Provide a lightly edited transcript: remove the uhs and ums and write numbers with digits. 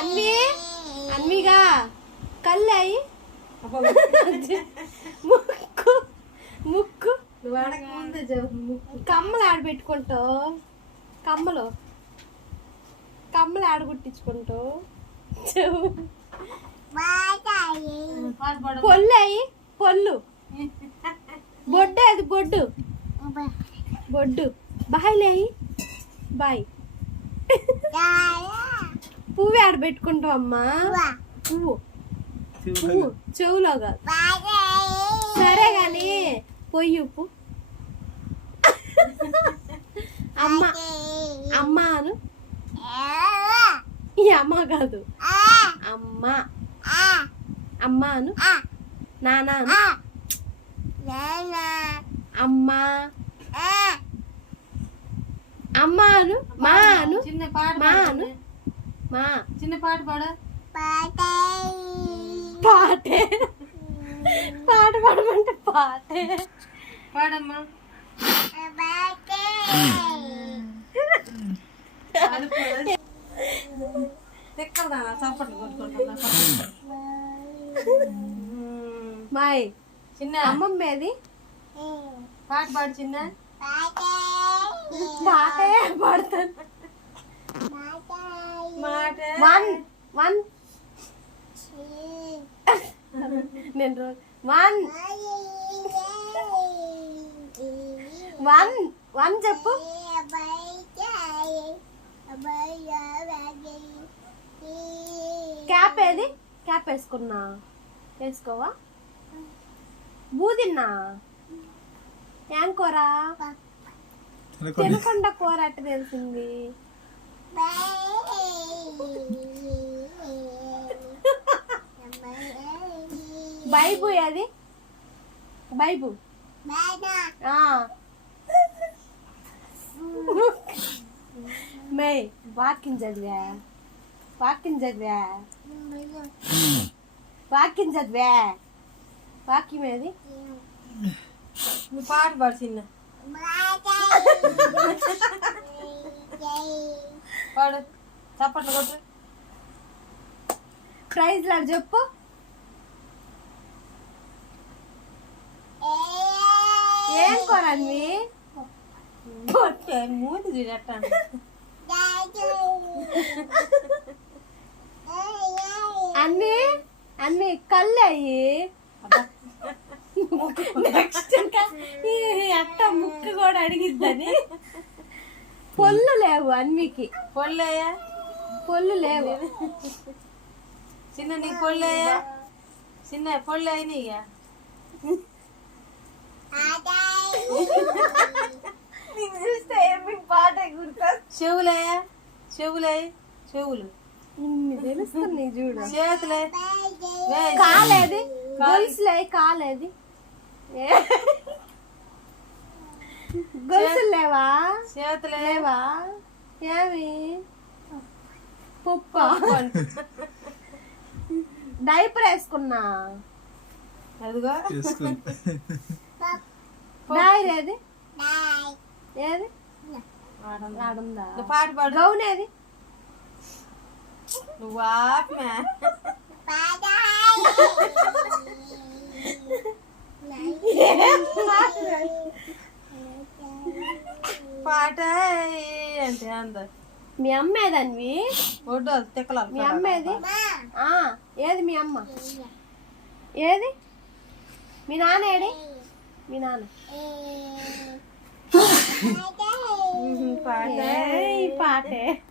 అన్వి అన్విగా కళ్ళు అయ్యి ముక్కు కమ్మలు ఆడబెట్టుకుంటావు కమ్మలు ఆడగొట్టించుకుంటావు పొల్లు అయ్యి పొల్లు బొడ్డు అది బొడ్డు బాయ్లే అయ్యి బాయ్ పువ్వు ఆడబెట్టుకుంటావు అమ్మా పువ్వు చెవులో కాదు సరే గాని పొయ్యి ఉప్పు అమ్మాను ఈ అమ్మ కాదు అమ్మాను నానాను అమ్మాను మాను చిన్న పాట మాను మా చిన్న పాట పాటే పాట పాడమంటే పాటే పాడమ్మా తెక్కదా చప్పట్లు కొట్టుకుంటా మాయ్ చిన్న అమ్మమ్మ ఏది పాట పాడు చిన్న పాటే పాడతాను మాట వన్ నేను వన్ చెప్పు క్యాప్ ఏది క్యాప్ వేసుకున్నా వేసుకోవా బూదిన్నా ఏం కూర తినకుండా కూర అట్ట తెలిసింది బైబు అది బైబు మే వాక్యం చదివా వాక్యం ఏది నువ్వు పాట పాడు చిన్న పాడు చప్పట్లు కొట్టు ప్రైజ్ లాడు చెప్పు ఏం కూరన్వి మూతి చూడట అన్ని కళ్ళు అయ్యి నెక్స్ట్ ఇంకా అట్ట ముక్క కూడా అడిగిద్దని పొల్లు లేవు అన్వికి పొల్లు లేవు చిన్న నీకు పొల్లయ్యా చిన్న పొల్లు అయినాయి పాట గుర్తా చెవులు ఇన్ని తెలుస్తుంది చూడు చేతులే కాలేది గొలుసులే కాలేది గొలుసులు లేవా చేతులే లేవా ఏమి పప్పు డైపర్ వేసుకున్నా అదిగో డైర్ ఏది ఏది ఆడుందా పాట పాడు గౌన్ ఏది నువ్వు ఆత్మే పాట అంటే అందరు మీ అమ్మ ఏదన్వి ఒడ్డు తిక్కలాలి మీ అమ్మ ఏది ఏది మీ అమ్మ ఏది మీ నాన్న ఏడి మీ నాన్న పాట పాటే